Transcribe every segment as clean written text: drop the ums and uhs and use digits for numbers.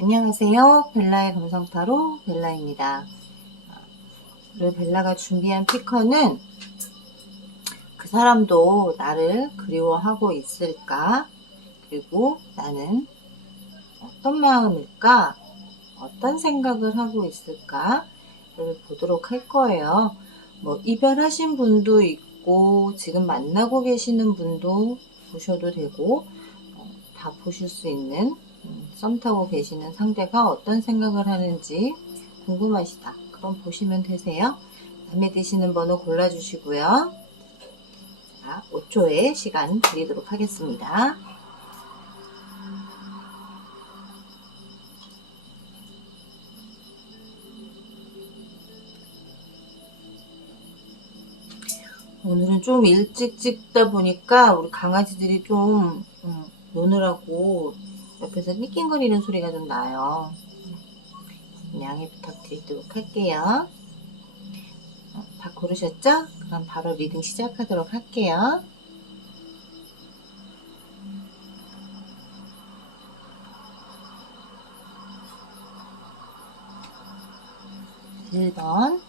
안녕하세요. 벨라의 감성타로 벨라입니다. 오늘 벨라가 준비한 피커는 그 사람도 나를 그리워하고 있을까? 그리고 나는 어떤 마음일까? 어떤 생각을 하고 있을까?를 보도록 할 거예요. 이별하신 분도 있고 지금 만나고 계시는 분도 보셔도 되고 다 보실 수 있는 썸 타고 계시는 상대가 어떤 생각을 하는지 궁금하시다. 그럼 보시면 되세요. 마음에 드시는 번호 골라주시고요. 자, 5초의 시간 드리도록 하겠습니다. 오늘은 좀 일찍 찍다 보니까 우리 강아지들이 좀 노느라고 옆에서 낑낑거리는 소리가 좀 나요. 양해 부탁드리도록 할게요. 다 고르셨죠? 그럼 바로 리딩 시작하도록 할게요. 1번,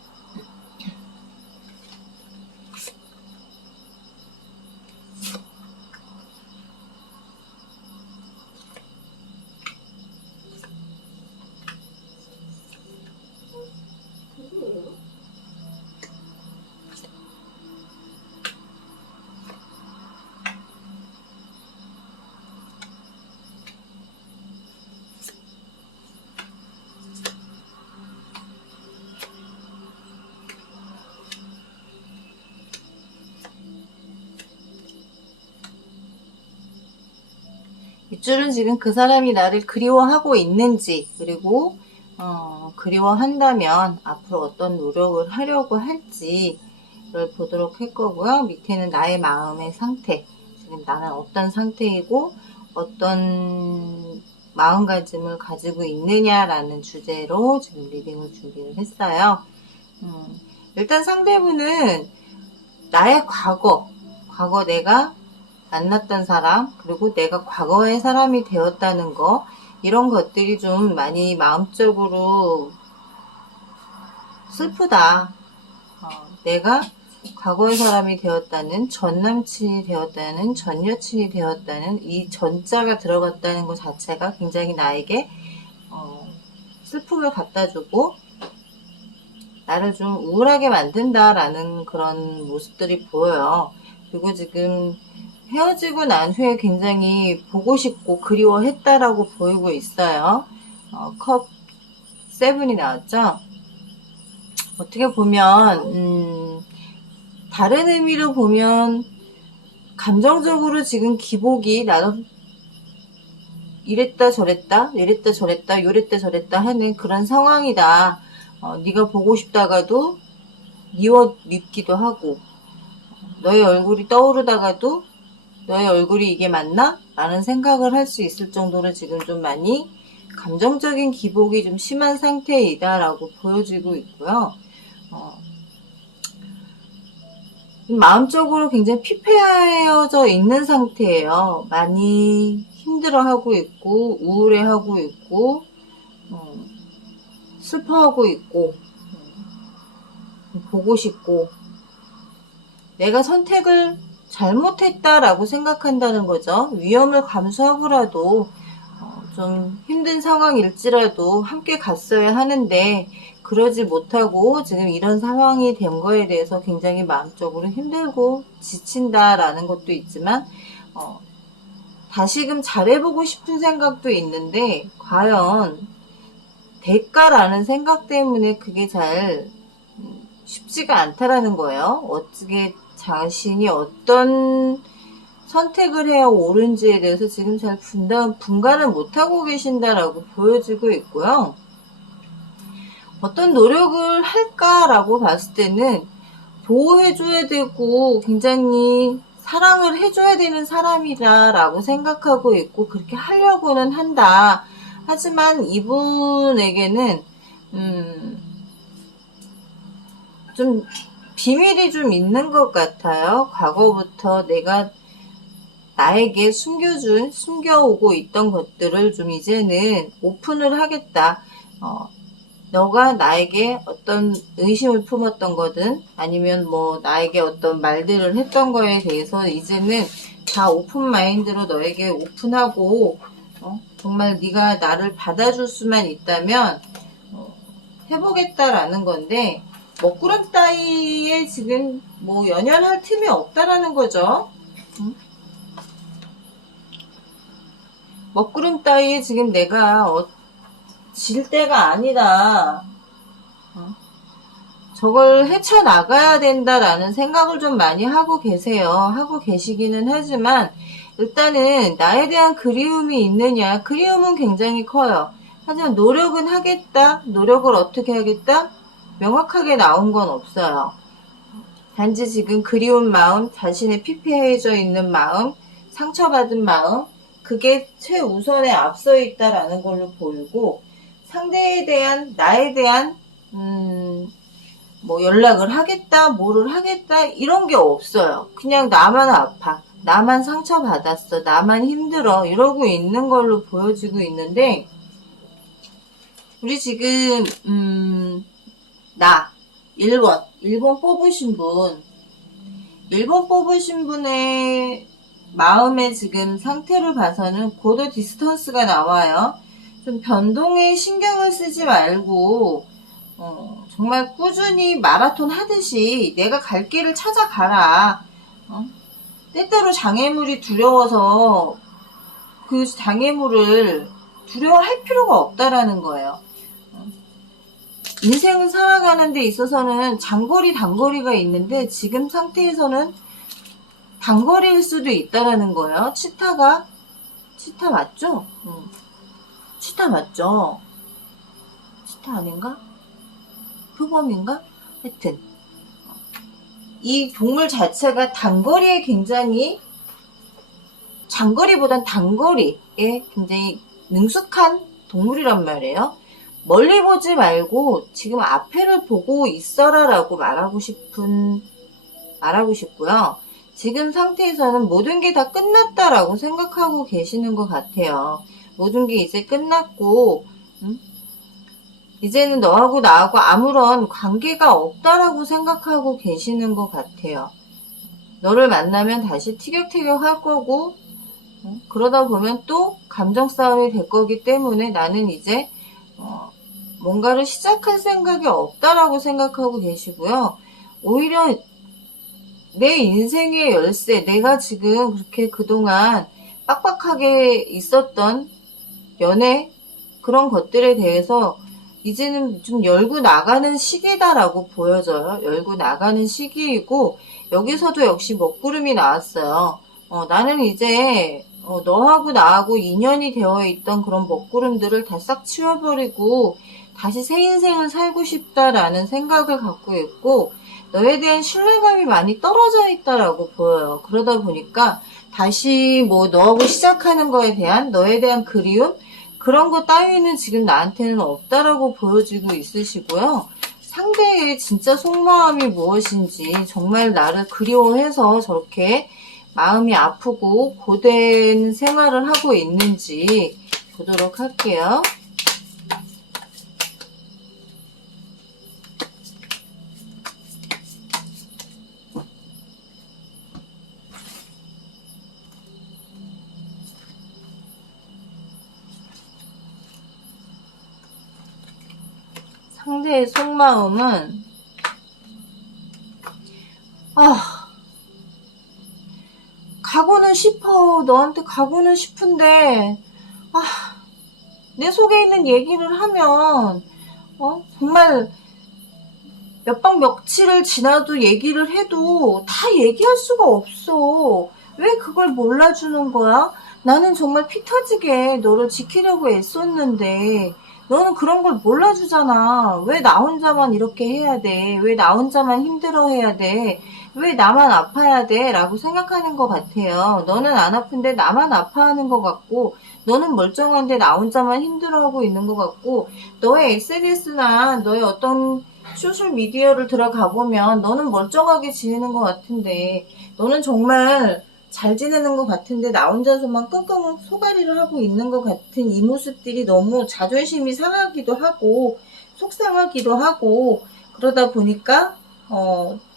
2줄은 지금 그 사람이 나를 그리워하고 있는지, 그리고 그리워한다면 앞으로 어떤 노력을 하려고 할지를 보도록 할 거고요. 밑에는 나의 마음의 상태, 지금 나는 어떤 상태이고 어떤 마음가짐을 가지고 있느냐라는 주제로 지금 리딩을 준비를 했어요. 일단 상대분은 나의 과거 내가 만났던 사람, 그리고 내가 과거의 사람이 되었다는 거, 이런 것들이 좀 많이 마음적으로 슬프다. 내가 과거의 사람이 되었다는, 전 남친이 되었다는, 전 여친이 되었다는, 이 전자가 들어갔다는 것 자체가 굉장히 나에게 슬픔을 갖다주고 나를 좀 우울하게 만든다라는 그런 모습들이 보여요. 그리고 지금 헤어지고 난 후에 굉장히 보고 싶고 그리워했다라고 보이고 있어요. 컵 7이 나왔죠. 어떻게 보면 다른 의미로 보면 감정적으로 지금 기복이 나도 이랬다 저랬다 이랬다 저랬다 요랬다 저랬다 하는 그런 상황이다. 네가 보고 싶다가도 미워 밉기도 하고 너의 얼굴이 떠오르다가도 너의 얼굴이 이게 맞나? 라는 생각을 할 수 있을 정도로 지금 좀 많이 감정적인 기복이 좀 심한 상태이다 라고 보여지고 있고요. 마음적으로 굉장히 피폐해져 있는 상태예요. 많이 힘들어하고 있고 우울해하고 있고 슬퍼하고 있고 보고 싶고 내가 선택을 잘못했다라고 생각한다는 거죠. 위험을 감수하고라도 좀 힘든 상황일지라도 함께 갔어야 하는데 그러지 못하고 지금 이런 상황이 된 거에 대해서 굉장히 마음적으로 힘들고 지친다라는 것도 있지만 다시금 잘해보고 싶은 생각도 있는데 과연 대가라는 생각 때문에 그게 잘 쉽지가 않다라는 거예요. 어떻게 자신이 어떤 선택을 해야 옳은지에 대해서 지금 잘 분간을 못하고 계신다라고 보여지고 있고요. 어떤 노력을 할까라고 봤을 때는 보호해줘야 되고 굉장히 사랑을 해줘야 되는 사람이다라고 생각하고 있고 그렇게 하려고는 한다. 하지만 이분에게는 좀 비밀이 좀 있는 것 같아요. 과거부터 내가 나에게 숨겨오고 있던 것들을 좀 이제는 오픈을 하겠다. 너가 나에게 어떤 의심을 품었던 거든 아니면 뭐 나에게 어떤 말들을 했던 거에 대해서 이제는 다 오픈 마인드로 너에게 오픈하고 정말 네가 나를 받아줄 수만 있다면 해보겠다라는 건데 먹구름 따위에 지금 뭐 연연할 틈이 없다라는 거죠. 먹구름 따위에 지금 내가 질 때가 아니다. 저걸 헤쳐나가야 된다라는 생각을 좀 많이 하고 계세요. 하고 계시기는 하지만 일단은 나에 대한 그리움이 있느냐? 그리움은 굉장히 커요. 하지만 노력은 하겠다? 노력을 어떻게 하겠다? 명확하게 나온 건 없어요. 단지 지금 그리운 마음, 자신의 피폐해져 있는 마음, 상처받은 마음, 그게 최우선에 앞서 있다라는 걸로 보이고 상대에 대한, 나에 대한 뭐 연락을 하겠다, 뭐를 하겠다 이런 게 없어요. 그냥 나만 아파, 나만 상처받았어, 나만 힘들어 이러고 있는 걸로 보여지고 있는데 우리 지금 1번 뽑으신 분 1번 뽑으신 분의 마음의 지금 상태를 봐서는 고도 디스턴스가 나와요. 좀 변동에 신경을 쓰지 말고 정말 꾸준히 마라톤 하듯이 내가 갈 길을 찾아가라. 때때로 장애물이 두려워서 그 장애물을 두려워할 필요가 없다라는 거예요. 인생을 살아가는 데 있어서는 장거리 단거리가 있는데 지금 상태에서는 단거리일 수도 있다라는 거예요. 치타 맞죠? 치타 맞죠? 치타 아닌가? 표범인가? 하여튼 이 동물 자체가 단거리에 굉장히 장거리보단 단거리에 굉장히 능숙한 동물이란 말이에요. 멀리 보지 말고 지금 앞에를 보고 있어라 라고 말하고 싶고요. 지금 상태에서는 모든 게 다 끝났다라고 생각하고 계시는 것 같아요. 모든 게 이제 끝났고 이제는 너하고 나하고 아무런 관계가 없다라고 생각하고 계시는 것 같아요. 너를 만나면 다시 티격태격 할 거고 그러다 보면 또 감정 싸움이 될 거기 때문에 나는 이제 뭔가를 시작할 생각이 없다라고 생각하고 계시고요. 오히려 내 인생의 열쇠, 내가 지금 그렇게 그동안 빡빡하게 있었던 연애 그런 것들에 대해서 이제는 좀 열고 나가는 시기다라고 보여져요. 열고 나가는 시기이고 여기서도 역시 먹구름이 나왔어요. 나는 이제 너하고 나하고 인연이 되어 있던 그런 먹구름들을 다 싹 치워버리고 다시 새 인생을 살고 싶다라는 생각을 갖고 있고 너에 대한 신뢰감이 많이 떨어져 있다라고 보여요. 그러다 보니까 다시 뭐 너하고 시작하는 거에 대한 너에 대한 그리움 그런 거 따위는 지금 나한테는 없다라고 보여지고 있으시고요. 상대의 진짜 속마음이 무엇인지 정말 나를 그리워해서 저렇게 마음이 아프고 고된 생활을 하고 있는지 보도록 할게요. 상대의 속마음은 가고는 싶어. 너한테 가고는 싶은데 내 속에 있는 얘기를 하면 정말 몇 박 며칠을 지나도 얘기를 해도 다 얘기할 수가 없어. 왜 그걸 몰라주는 거야? 나는 정말 피 터지게 너를 지키려고 애썼는데 너는 그런 걸 몰라주잖아. 왜 나 혼자만 이렇게 해야 돼? 왜 나 혼자만 힘들어해야 돼? 왜 나만 아파야 돼? 라고 생각하는 것 같아요. 너는 안 아픈데 나만 아파하는 것 같고 너는 멀쩡한데 나 혼자만 힘들어하고 있는 것 같고 너의 SNS나 너의 어떤 소셜미디어를 들어가 보면 너는 멀쩡하게 지내는 것 같은데 너는 정말 잘 지내는 것 같은데 나 혼자서만 끙끙 소가리를 하고 있는 것 같은 이 모습들이 너무 자존심이 상하기도 하고 속상하기도 하고 그러다 보니까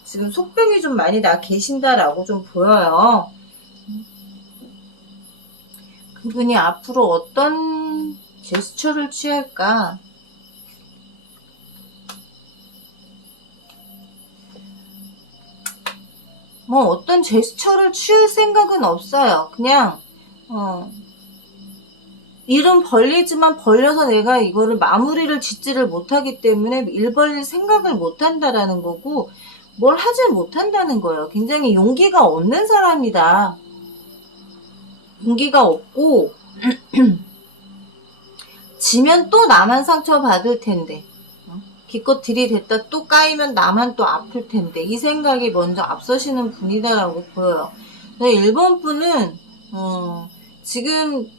지금 속병이 좀 많이 나 계신다라고 좀 보여요. 그분이 앞으로 어떤 제스처를 취할까? 뭐 어떤 제스처를 취할 생각은 없어요. 그냥 일은 벌리지만 벌려서 내가 이거를 마무리를 짓지를 못하기 때문에 일 벌릴 생각을 못한다라는 거고 뭘 하질 못한다는 거예요. 굉장히 용기가 없는 사람이다. 용기가 없고 지면 또 나만 상처받을 텐데 기껏 들이댔다 또 까이면 나만 또 아플 텐데 이 생각이 먼저 앞서시는 분이다라고 보여요. 1번 분은 지금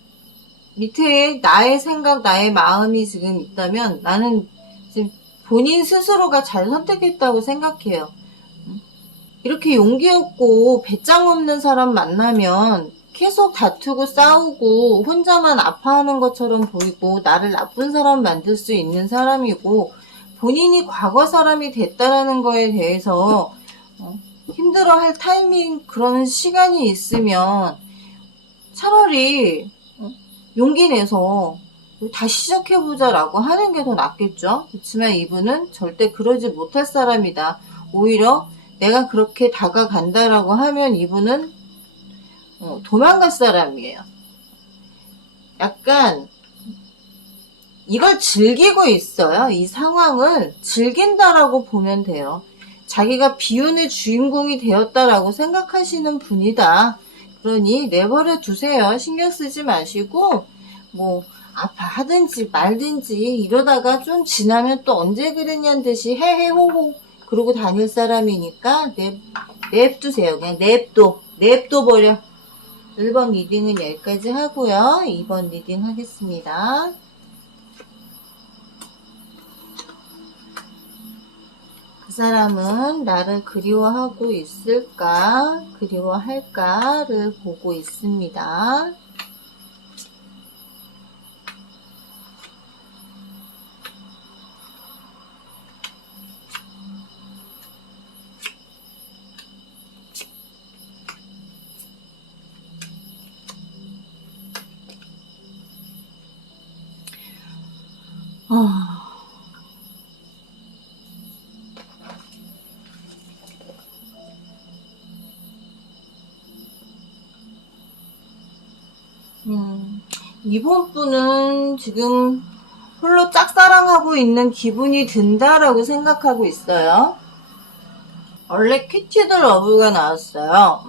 밑에 나의 생각, 나의 마음이 지금 있다면 나는 지금 본인 스스로가 잘 선택했다고 생각해요. 이렇게 용기 없고 배짱 없는 사람 만나면 계속 다투고 싸우고 혼자만 아파하는 것처럼 보이고 나를 나쁜 사람 만들 수 있는 사람이고 본인이 과거 사람이 됐다라는 거에 대해서 힘들어할 타이밍 그런 시간이 있으면 차라리 용기 내서 다시 시작해보자 라고 하는 게 더 낫겠죠. 그렇지만 이분은 절대 그러지 못할 사람이다. 오히려 내가 그렇게 다가간다라고 하면 이분은 도망갈 사람이에요. 약간 이걸 즐기고 있어요. 이 상황을 즐긴다라고 보면 돼요. 자기가 비운의 주인공이 되었다라고 생각하시는 분이다. 그러니 내버려 두세요. 신경 쓰지 마시고 뭐 아파하든지 말든지 이러다가 좀 지나면 또 언제 그랬냐는 듯이 헤헤호호 그러고 다닐 사람이니까 냅두세요. 그냥 냅둬 버려. 1번 리딩은 여기까지 하고요. 2번 리딩 하겠습니다. 그 사람은 나를 그리워하고 있을까? 그리워할까를 보고 있습니다. 이번 분은 지금 홀로 짝사랑하고 있는 기분이 든다라고 생각하고 있어요. 원래 퀴티드 러브가 나왔어요.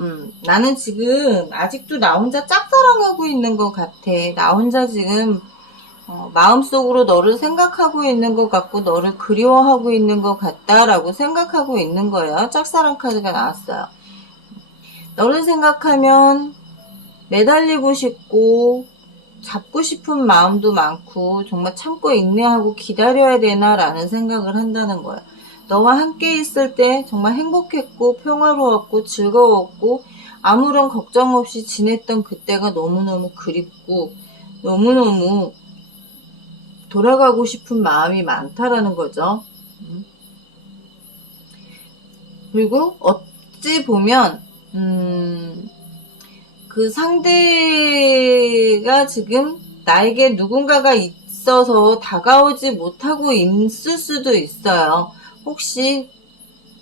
나는 지금 아직도 나 혼자 짝사랑하고 있는 것 같아. 나 혼자 지금 마음속으로 너를 생각하고 있는 것 같고 너를 그리워하고 있는 것 같다라고 생각하고 있는 거예요. 짝사랑 카드가 나왔어요. 너를 생각하면 매달리고 싶고 잡고 싶은 마음도 많고 정말 참고 인내하고 기다려야 되나라는 생각을 한다는 거예요. 너와 함께 있을 때 정말 행복했고 평화로웠고 즐거웠고 아무런 걱정 없이 지냈던 그때가 너무너무 그립고 너무너무 돌아가고 싶은 마음이 많다라는 거죠. 그리고 어찌 보면 그 상대가 지금 나에게 누군가가 있어서 다가오지 못하고 있을 수도 있어요. 혹시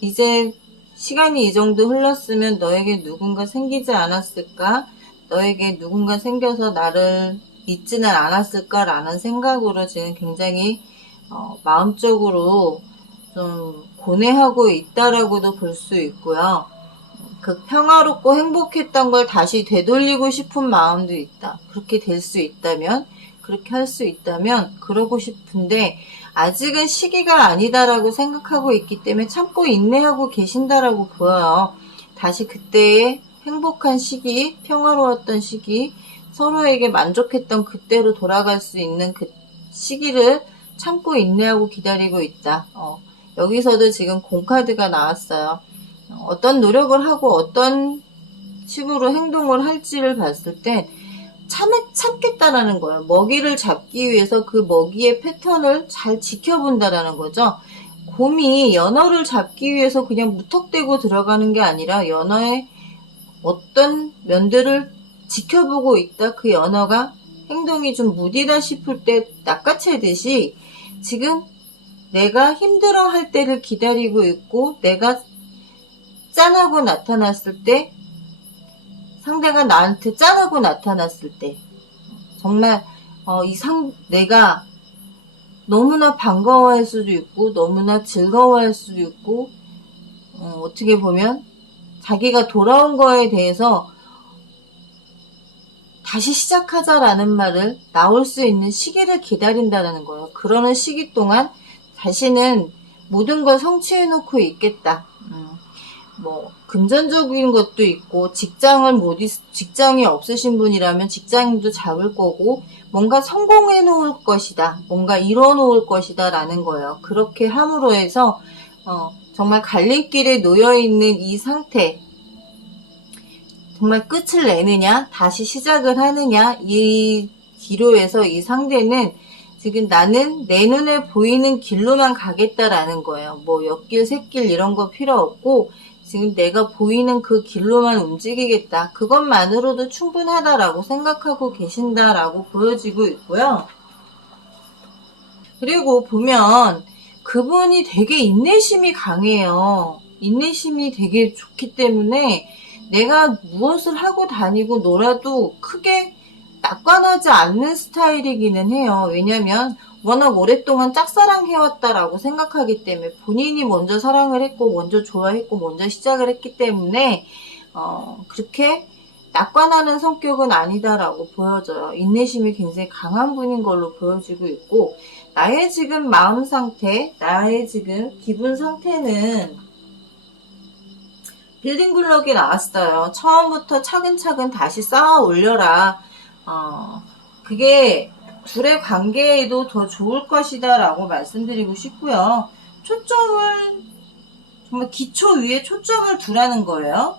이제 시간이 이 정도 흘렀으면 너에게 누군가 생기지 않았을까? 너에게 누군가 생겨서 나를 잊지는 않았을까라는 생각으로 지금 굉장히 마음적으로 좀 고뇌하고 있다라고도 볼 수 있고요. 그 평화롭고 행복했던 걸 다시 되돌리고 싶은 마음도 있다. 그렇게 될 수 있다면, 그렇게 할 수 있다면 그러고 싶은데 아직은 시기가 아니다라고 생각하고 있기 때문에 참고 인내하고 계신다라고 보여요. 다시 그때의 행복한 시기, 평화로웠던 시기, 서로에게 만족했던 그때로 돌아갈 수 있는 그 시기를 참고 인내하고 기다리고 있다. 여기서도 지금 공카드가 나왔어요. 어떤 노력을 하고 어떤 식으로 행동을 할지를 봤을 때 참겠다라는 거예요. 먹이를 잡기 위해서 그 먹이의 패턴을 잘 지켜본다라는 거죠. 곰이 연어를 잡기 위해서 그냥 무턱대고 들어가는 게 아니라 연어의 어떤 면들을 지켜보고 있다. 그 연어가 행동이 좀 무디다 싶을 때 낚아채듯이 지금 내가 힘들어 할 때를 기다리고 있고, 내가 짠하고 나타났을 때, 상대가 나한테 짠하고 나타났을 때 정말 내가 너무나 반가워할 수도 있고 너무나 즐거워할 수도 있고 어떻게 보면 자기가 돌아온 거에 대해서 다시 시작하자라는 말을 나올 수 있는 시기를 기다린다는 거예요. 그러는 시기 동안 자신은 모든 걸 성취해놓고 있겠다. 금전적인 것도 있고, 직장이 없으신 분이라면 직장도 잡을 거고, 뭔가 성공해 놓을 것이다. 뭔가 이뤄 놓을 것이다. 라는 거예요. 그렇게 함으로 해서, 정말 갈림길에 놓여있는 이 상태, 정말 끝을 내느냐, 다시 시작을 하느냐, 이 기로에서 이 상대는 지금 나는 내 눈에 보이는 길로만 가겠다라는 거예요. 옆길, 샛길 이런 거 필요 없고, 지금 내가 보이는 그 길로만 움직이겠다. 그것만으로도 충분하다라고 생각하고 계신다라고 보여지고 있고요. 그리고 보면 그분이 되게 인내심이 강해요. 인내심이 되게 좋기 때문에 내가 무엇을 하고 다니고 놀아도 크게 낙관하지 않는 스타일이기는 해요. 왜냐면 워낙 오랫동안 짝사랑해왔다라고 생각하기 때문에 본인이 먼저 사랑을 했고 먼저 좋아했고 먼저 시작을 했기 때문에 그렇게 낙관하는 성격은 아니다라고 보여져요. 인내심이 굉장히 강한 분인 걸로 보여지고 있고, 나의 지금 마음 상태, 나의 지금 기분 상태는 빌딩 블럭이 나왔어요. 처음부터 차근차근 다시 쌓아 올려라. 그게 둘의 관계에도 더 좋을 것이다 라고 말씀드리고 싶고요. 초점을 정말 기초 위에 초점을 두라는 거예요.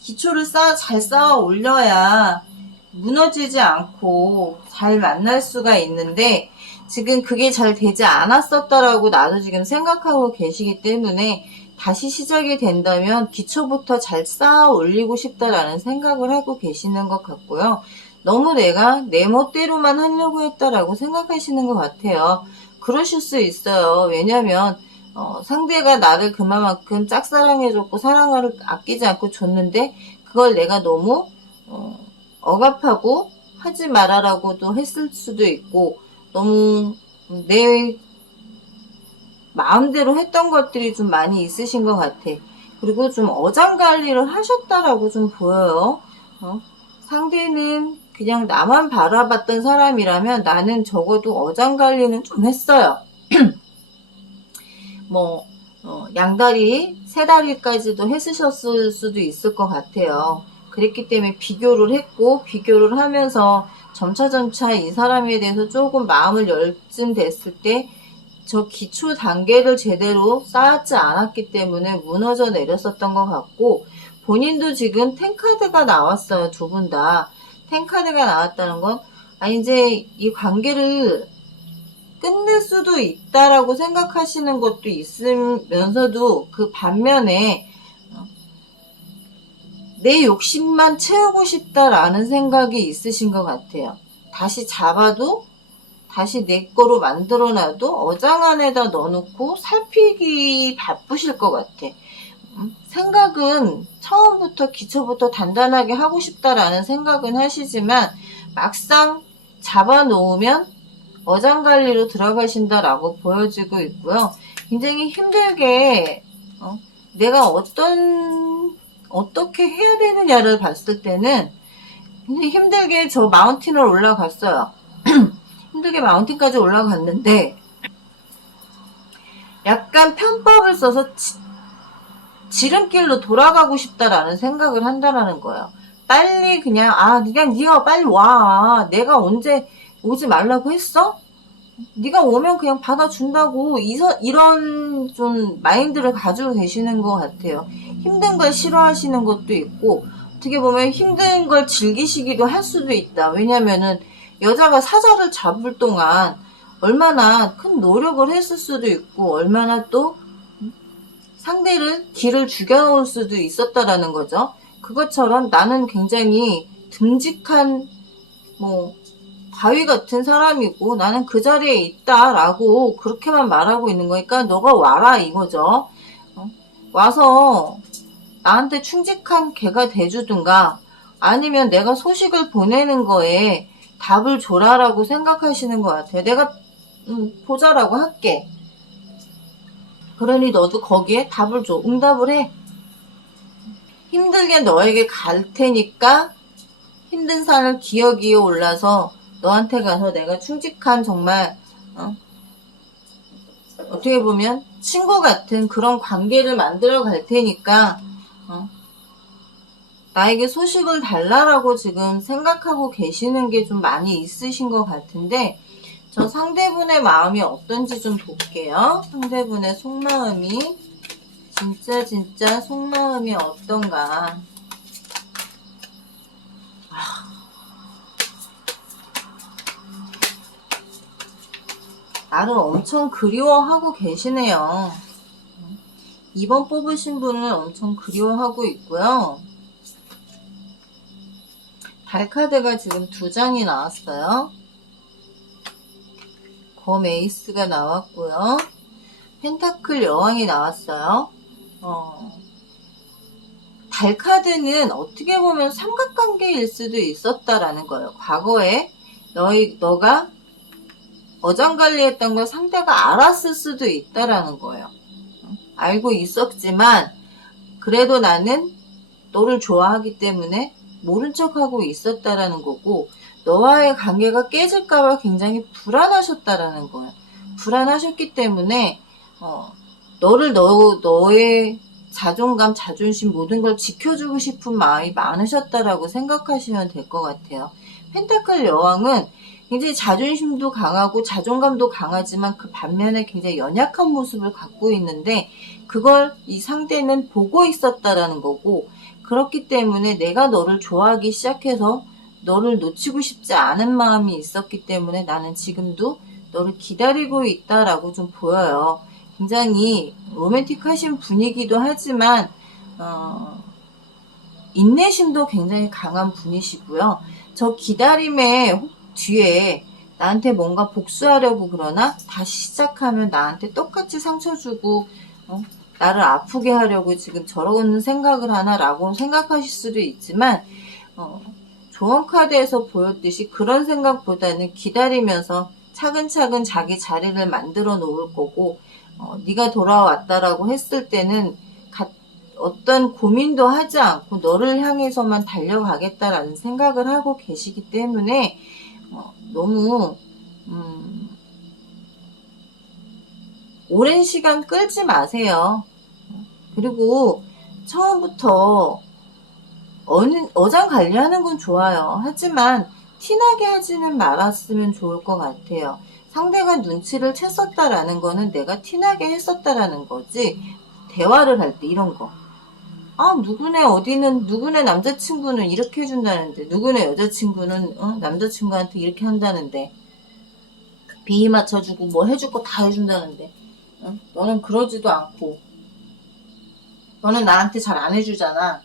기초를 잘 쌓아 올려야 무너지지 않고 잘 만날 수가 있는데, 지금 그게 잘 되지 않았었다라고 나도 지금 생각하고 계시기 때문에 다시 시작이 된다면 기초부터 잘 쌓아 올리고 싶다라는 생각을 하고 계시는 것 같고요. 너무 내가 내 멋대로만 하려고 했다라고 생각하시는 것 같아요. 그러실 수 있어요. 왜냐면 상대가 나를 그만큼 짝사랑해줬고 사랑을 아끼지 않고 줬는데 그걸 내가 너무 억압하고 하지 말아라고도 했을 수도 있고, 너무 내 마음대로 했던 것들이 좀 많이 있으신 것 같아. 그리고 좀 어장관리를 하셨다라고 좀 보여요. 상대는 그냥 나만 바라봤던 사람이라면 나는 적어도 어장관리는 좀 했어요. 양다리, 세다리까지도 했으셨을 수도 있을 것 같아요. 그랬기 때문에 비교를 했고, 비교를 하면서 점차 이 사람에 대해서 조금 마음을 열쯤됐을 때 저 기초 단계를 제대로 쌓았지 않았기 때문에 무너져 내렸었던 것 같고, 본인도 지금 10카드가 나왔어요. 두 분 다. 10카드가 나왔다는 건 이제 이 관계를 끝낼 수도 있다라고 생각하시는 것도 있으면서도 그 반면에 내 욕심만 채우고 싶다라는 생각이 있으신 것 같아요. 다시 잡아도 다시 내 거로 만들어놔도 어장 안에다 넣어놓고 살피기 바쁘실 것 같아. 생각은 처음부터 기초부터 단단하게 하고 싶다라는 생각은 하시지만 막상 잡아놓으면 어장관리로 들어가신다라고 보여지고 있고요. 굉장히 힘들게 내가 어떻게 해야 되느냐를 봤을 때는 굉장히 힘들게 저 마운틴을 올라갔어요. 힘들게 마운틴까지 올라갔는데 약간 편법을 써서 지름길로 돌아가고 싶다라는 생각을 한다라는 거예요. 빨리 그냥 네가 빨리 와. 내가 언제 오지 말라고 했어? 네가 오면 그냥 받아준다고 이런 좀 마인드를 가지고 계시는 것 같아요. 힘든 걸 싫어하시는 것도 있고 어떻게 보면 힘든 걸 즐기시기도 할 수도 있다. 왜냐면은 여자가 사자를 잡을 동안 얼마나 큰 노력을 했을 수도 있고 얼마나 또 상대를 기를 죽여놓을 수도 있었다라는 거죠. 그것처럼 나는 굉장히 듬직한 바위 같은 사람이고 나는 그 자리에 있다라고 그렇게만 말하고 있는 거니까 너가 와라 이거죠. 와서 나한테 충직한 개가 돼주든가 아니면 내가 소식을 보내는 거에 답을 줘라라고 생각하시는 것 같아요. 내가 보자라고 할게. 그러니 너도 거기에 답을 줘. 응답을 해. 힘들게 너에게 갈 테니까 힘든 산을 기어기어 올라서 너한테 가서 내가 충직한 정말 어떻게 보면 친구 같은 그런 관계를 만들어 갈 테니까 나에게 소식을 달라라고 지금 생각하고 계시는 게 좀 많이 있으신 것 같은데 저 상대분의 마음이 어떤지 좀 볼게요. 상대분의 속마음이 진짜 속마음이 어떤가. 나를 엄청 그리워하고 계시네요. 2번 뽑으신 분을 엄청 그리워하고 있고요. 달 카드가 지금 2장이 나왔어요. 검 에이스가 나왔고요. 펜타클 여왕이 나왔어요. 달 카드는 어떻게 보면 삼각관계일 수도 있었다라는 거예요. 과거에 너가 어장관리했던 걸 상대가 알았을 수도 있다라는 거예요. 알고 있었지만 그래도 나는 너를 좋아하기 때문에 모른 척하고 있었다라는 거고 너와의 관계가 깨질까봐 굉장히 불안하셨다라는 거예요. 불안하셨기 때문에 너의 자존감, 자존심 모든 걸 지켜주고 싶은 마음이 많으셨다라고 생각하시면 될 것 같아요. 펜타클 여왕은 굉장히 자존심도 강하고 자존감도 강하지만 그 반면에 굉장히 연약한 모습을 갖고 있는데 그걸 이 상대는 보고 있었다라는 거고 그렇기 때문에 내가 너를 좋아하기 시작해서 너를 놓치고 싶지 않은 마음이 있었기 때문에 나는 지금도 너를 기다리고 있다라고 좀 보여요. 굉장히 로맨틱하신 분이기도 하지만 인내심도 굉장히 강한 분이시고요. 저 기다림의 뒤에 나한테 뭔가 복수하려고 그러나 다시 시작하면 나한테 똑같이 상처 주고 나를 아프게 하려고 지금 저러는 생각을 하나라고 생각하실 수도 있지만 조언 카드에서 보였듯이 그런 생각보다는 기다리면서 차근차근 자기 자리를 만들어 놓을 거고 네가 돌아왔다라고 했을 때는 어떤 고민도 하지 않고 너를 향해서만 달려가겠다라는 생각을 하고 계시기 때문에 너무 오랜 시간 끌지 마세요. 그리고 처음부터 어장 관리하는 건 좋아요. 하지만 티나게 하지는 말았으면 좋을 것 같아요. 상대가 눈치를 챘었다라는 거는 내가 티나게 했었다라는 거지. 대화를 할 때 이런 거. 누구네 남자친구는 이렇게 해준다는데, 누구네 여자친구는, 남자친구한테 이렇게 한다는데, 비위 맞춰주고 뭐 해줄 거 다 해준다는데, 너는 그러지도 않고, 너는 나한테 잘 안 해주잖아.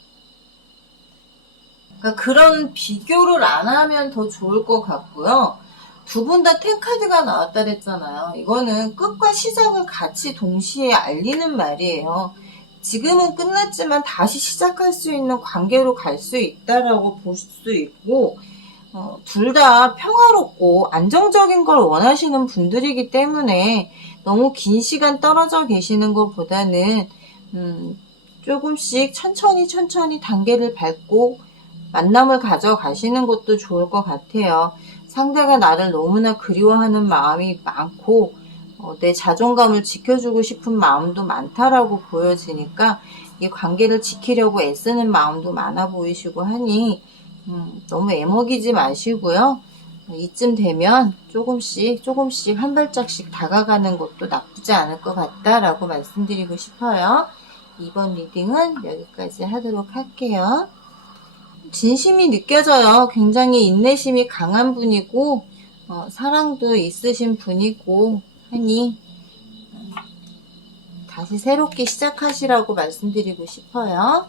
그러니까 그런 비교를 안 하면 더 좋을 것 같고요. 두 분 다 10카드가 나왔다 그랬잖아요. 이거는 끝과 시작을 같이 동시에 알리는 말이에요. 지금은 끝났지만 다시 시작할 수 있는 관계로 갈 수 있다라고 볼 수 있고 둘 다 평화롭고 안정적인 걸 원하시는 분들이기 때문에 너무 긴 시간 떨어져 계시는 것보다는 조금씩 천천히 단계를 밟고 만남을 가져가시는 것도 좋을 것 같아요. 상대가 나를 너무나 그리워하는 마음이 많고 내 자존감을 지켜주고 싶은 마음도 많다라고 보여지니까 이 관계를 지키려고 애쓰는 마음도 많아 보이시고 하니 너무 애먹이지 마시고요. 이쯤 되면 조금씩 한 발짝씩 다가가는 것도 나쁘지 않을 것 같다라고 말씀드리고 싶어요. 이번 리딩은 여기까지 하도록 할게요. 진심이 느껴져요. 굉장히 인내심이 강한 분이고, 사랑도 있으신 분이고 하니 다시 새롭게 시작하시라고 말씀드리고 싶어요.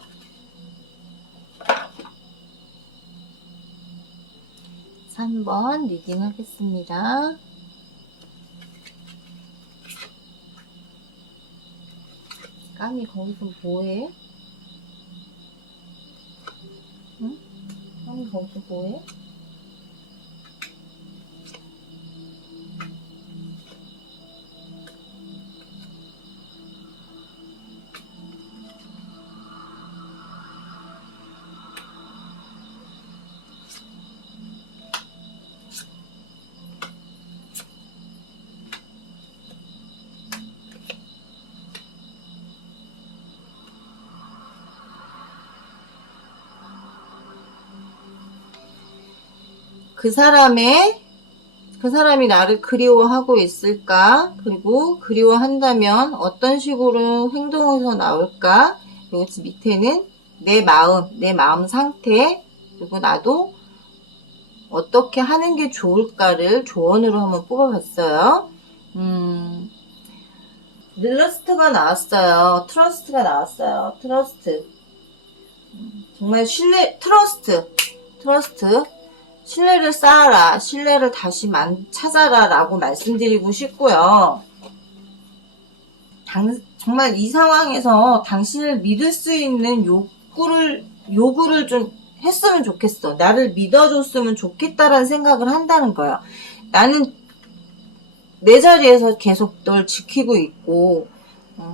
3번 리딩 하겠습니다. 까미 거기서 뭐해? 응? 까미 거기서 뭐해? 그 사람이 나를 그리워하고 있을까? 그리고 그리워한다면 어떤 식으로 행동해서 나올까? 그리고 밑에는 내 마음 상태, 그리고 나도 어떻게 하는 게 좋을까를 조언으로 한번 뽑아봤어요. 릴러스트가 나왔어요. 트러스트가 나왔어요. 트러스트. 정말 트러스트. 신뢰를 쌓아라. 신뢰를 다시 찾아라. 라고 말씀드리고 싶고요. 정말 이 상황에서 당신을 믿을 수 있는 요구를 좀 했으면 좋겠어. 나를 믿어줬으면 좋겠다라는 생각을 한다는 거예요. 나는 내 자리에서 계속 널 지키고 있고,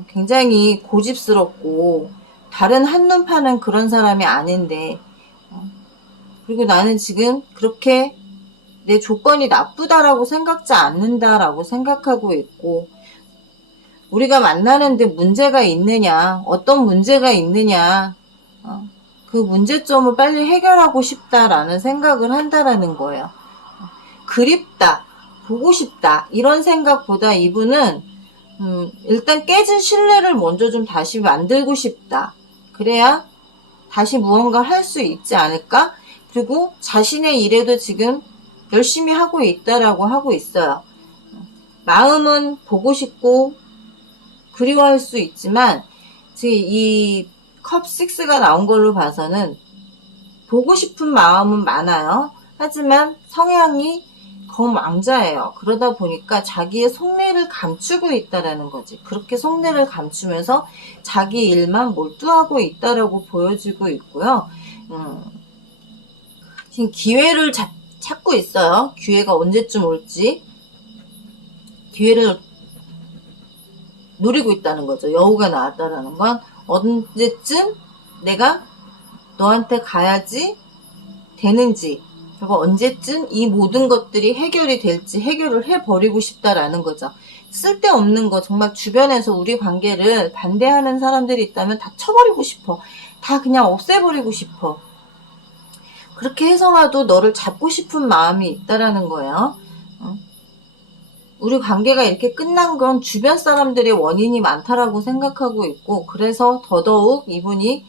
굉장히 고집스럽고, 다른 한눈 파는 그런 사람이 아닌데, 그리고 나는 지금 그렇게 내 조건이 나쁘다라고 생각지 않는다라고 생각하고 있고, 우리가 만나는데 문제가 있느냐, 어떤 문제가 있느냐, 그 문제점을 빨리 해결하고 싶다라는 생각을 한다라는 거예요. 그립다, 보고 싶다, 이런 생각보다 이분은 일단 깨진 신뢰를 먼저 좀 다시 만들고 싶다. 그래야 다시 무언가 할 수 있지 않을까? 그리고 자신의 일에도 지금 열심히 하고 있다라고 하고 있어요. 마음은 보고 싶고 그리워할 수 있지만 지금 이 컵 6가 나온 걸로 봐서는 보고 싶은 마음은 많아요. 하지만 성향이 검왕자예요. 그러다 보니까 자기의 속내를 감추고 있다라는 거지. 그렇게 속내를 감추면서 자기 일만 몰두하고 있다라고 보여지고 있고요. 지금 기회를 찾고 있어요. 기회가 언제쯤 올지. 기회를 노리고 있다는 거죠. 여우가 나왔다라는 건 언제쯤 내가 너한테 가야지 되는지, 그리고 언제쯤 이 모든 것들이 해결이 될지 해결을 해버리고 싶다라는 거죠. 쓸데없는 거, 정말 주변에서 우리 관계를 반대하는 사람들이 있다면 다 쳐버리고 싶어. 다 그냥 없애버리고 싶어. 그렇게 해서라도 너를 잡고 싶은 마음이 있다라는 거예요. 우리 관계가 이렇게 끝난 건 주변 사람들의 원인이 많다라고 생각하고 있고, 그래서 더더욱 이분이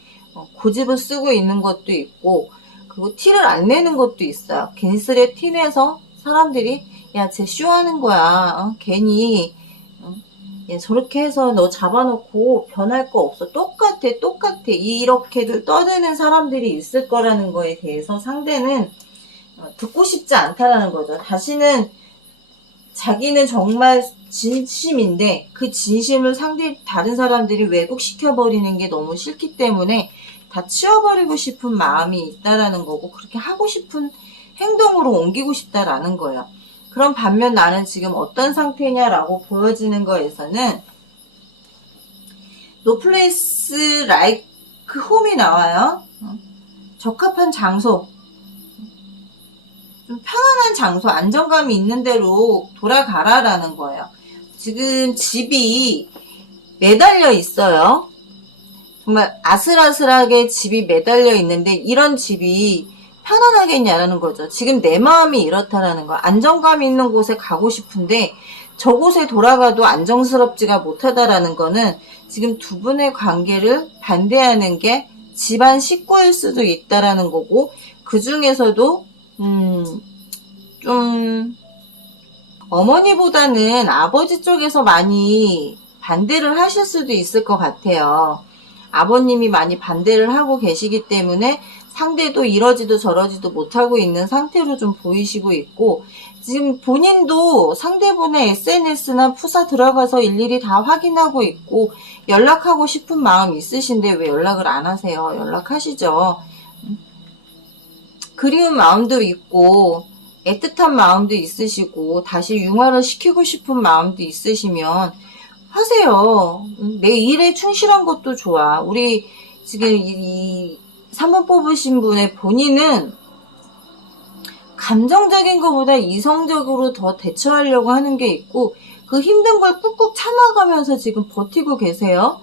고집을 쓰고 있는 것도 있고, 그리고 티를 안 내는 것도 있어요. 괜스레 티 내서 사람들이 야, 쟤 쇼하는 거야. 괜히 야, 저렇게 해서 너 잡아놓고 변할 거 없어. 똑같아. 이렇게들 떠드는 사람들이 있을 거라는 거에 대해서 상대는 듣고 싶지 않다라는 거죠. 자기는 정말 진심인데 그 진심을 다른 사람들이 왜곡시켜버리는 게 너무 싫기 때문에 다 치워버리고 싶은 마음이 있다라는 거고, 그렇게 하고 싶은 행동으로 옮기고 싶다라는 거예요. 그럼 반면 나는 지금 어떤 상태냐라고 보여지는 거에서는 No place like home이 나와요. 적합한 장소, 좀 편안한 장소, 안정감이 있는 대로 돌아가라라는 거예요. 지금 집이 매달려 있어요. 정말 아슬아슬하게 집이 매달려 있는데 이런 집이 편안하겠냐라는 거죠. 지금 내 마음이 이렇다라는 거. 안정감 있는 곳에 가고 싶은데 저곳에 돌아가도 안정스럽지가 못하다라는 거는 지금 두 분의 관계를 반대하는 게 집안 식구일 수도 있다라는 거고, 그 중에서도 좀 어머니보다는 아버지 쪽에서 많이 반대를 하실 수도 있을 것 같아요. 아버님이 많이 반대를 하고 계시기 때문에 상대도 이러지도 저러지도 못하고 있는 상태로 좀 보이시고 있고, 지금 본인도 상대분의 SNS나 푸사 들어가서 일일이 다 확인하고 있고 연락하고 싶은 마음 있으신데 왜 연락을 안 하세요? 연락하시죠. 그리운 마음도 있고 애틋한 마음도 있으시고 다시 융화를 시키고 싶은 마음도 있으시면 하세요. 내 일에 충실한 것도 좋아. 우리 지금 이 3번 뽑으신 분의 본인은 감정적인 것보다 이성적으로 더 대처하려고 하는 게 있고, 그 힘든 걸 꾹꾹 참아가면서 지금 버티고 계세요.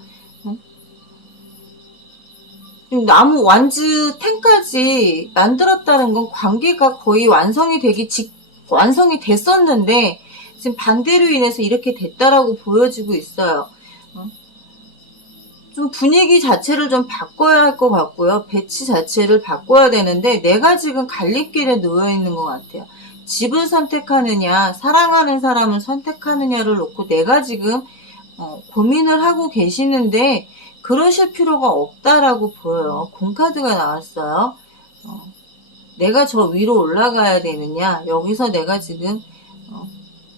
나무 완즈 10까지 만들었다는 건 관계가 거의 완성이 됐었는데 지금 반대로 인해서 이렇게 됐다라고 보여지고 있어요. 좀 분위기 자체를 좀 바꿔야 할 것 같고요. 배치 자체를 바꿔야 되는데 내가 지금 갈림길에 놓여 있는 것 같아요. 집을 선택하느냐, 사랑하는 사람을 선택하느냐를 놓고 내가 지금 고민을 하고 계시는데 그러실 필요가 없다라고 보여요. 공카드가 나왔어요. 내가 저 위로 올라가야 되느냐, 여기서 내가 지금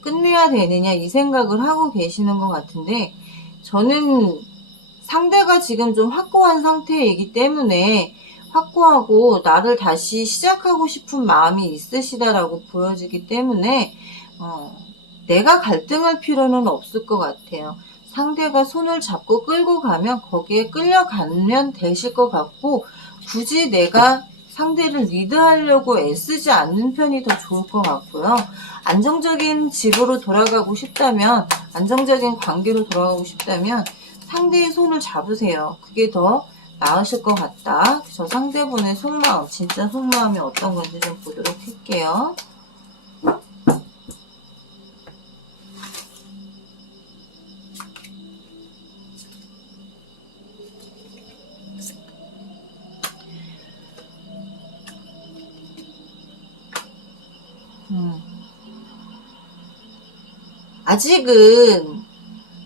끝내야 되느냐 이 생각을 하고 계시는 것 같은데, 저는 상대가 지금 좀 확고한 상태이기 때문에 확고하고 나를 다시 시작하고 싶은 마음이 있으시다라고 보여지기 때문에 내가 갈등할 필요는 없을 것 같아요. 상대가 손을 잡고 끌고 가면 거기에 끌려가면 되실 것 같고, 굳이 내가 상대를 리드하려고 애쓰지 않는 편이 더 좋을 것 같고요. 안정적인 집으로 돌아가고 싶다면, 안정적인 관계로 돌아가고 싶다면 상대의 손을 잡으세요. 그게 더 나으실 것 같다. 저 상대분의 속마음, 진짜 속마음이 어떤 건지 좀 보도록 할게요.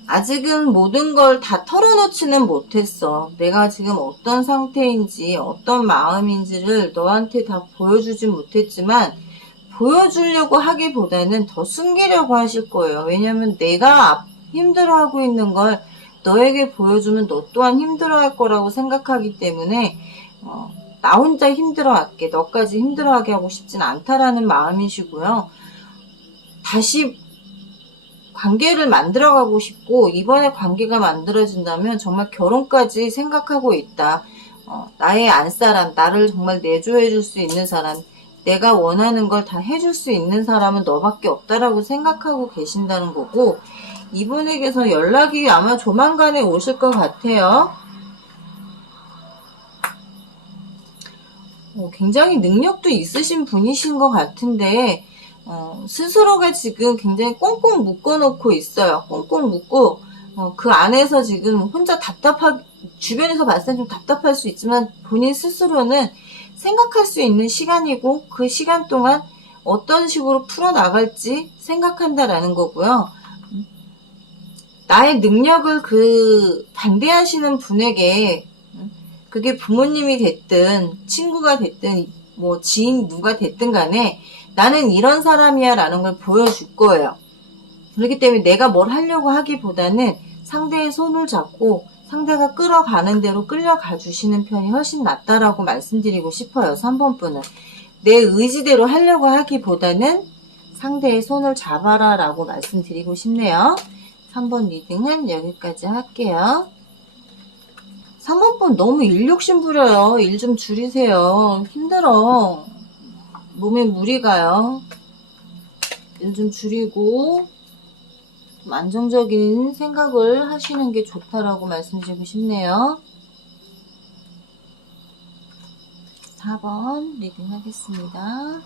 아직은 모든 걸 다 털어놓지는 못했어. 내가 지금 어떤 상태인지, 어떤 마음인지를 너한테 다 보여주진 못했지만, 보여주려고 하기보다는 더 숨기려고 하실 거예요. 왜냐면 내가 힘들어하고 있는 걸 너에게 보여주면 너 또한 힘들어할 거라고 생각하기 때문에, 나 혼자 힘들어할게. 너까지 힘들어하게 하고 싶진 않다라는 마음이시고요. 다시 관계를 만들어가고 싶고, 이번에 관계가 만들어진다면 정말 결혼까지 생각하고 있다. 나의 안사람, 나를 정말 내조해줄 수 있는 사람, 내가 원하는 걸 다 해줄 수 있는 사람은 너밖에 없다라고 생각하고 계신다는 거고, 이분에게서 연락이 아마 조만간에 오실 것 같아요. 굉장히 능력도 있으신 분이신 것 같은데, 스스로가 지금 굉장히 꽁꽁 묶어놓고 있어요. 꽁꽁 묶고, 그 안에서 지금 혼자 주변에서 봤을 땐 좀 답답할 수 있지만 본인 스스로는 생각할 수 있는 시간이고, 그 시간 동안 어떤 식으로 풀어나갈지 생각한다라는 거고요. 나의 능력을 그 반대하시는 분에게, 그게 부모님이 됐든 친구가 됐든 뭐 지인 누가 됐든 간에 나는 이런 사람이야 라는 걸 보여줄 거예요. 그렇기 때문에 내가 뭘 하려고 하기보다는 상대의 손을 잡고 상대가 끌어가는 대로 끌려가 주시는 편이 훨씬 낫다라고 말씀드리고 싶어요. 3번 분은 내 의지대로 하려고 하기보다는 상대의 손을 잡아라 라고 말씀드리고 싶네요. 3번 리딩은 여기까지 할게요. 3번분 너무 일 욕심 부려요. 일 좀 줄이세요. 힘들어. 몸에 무리 가요. 일 좀 줄이고 좀 안정적인 생각을 하시는 게 좋다라고 말씀드리고 싶네요. 4번 리딩 하겠습니다.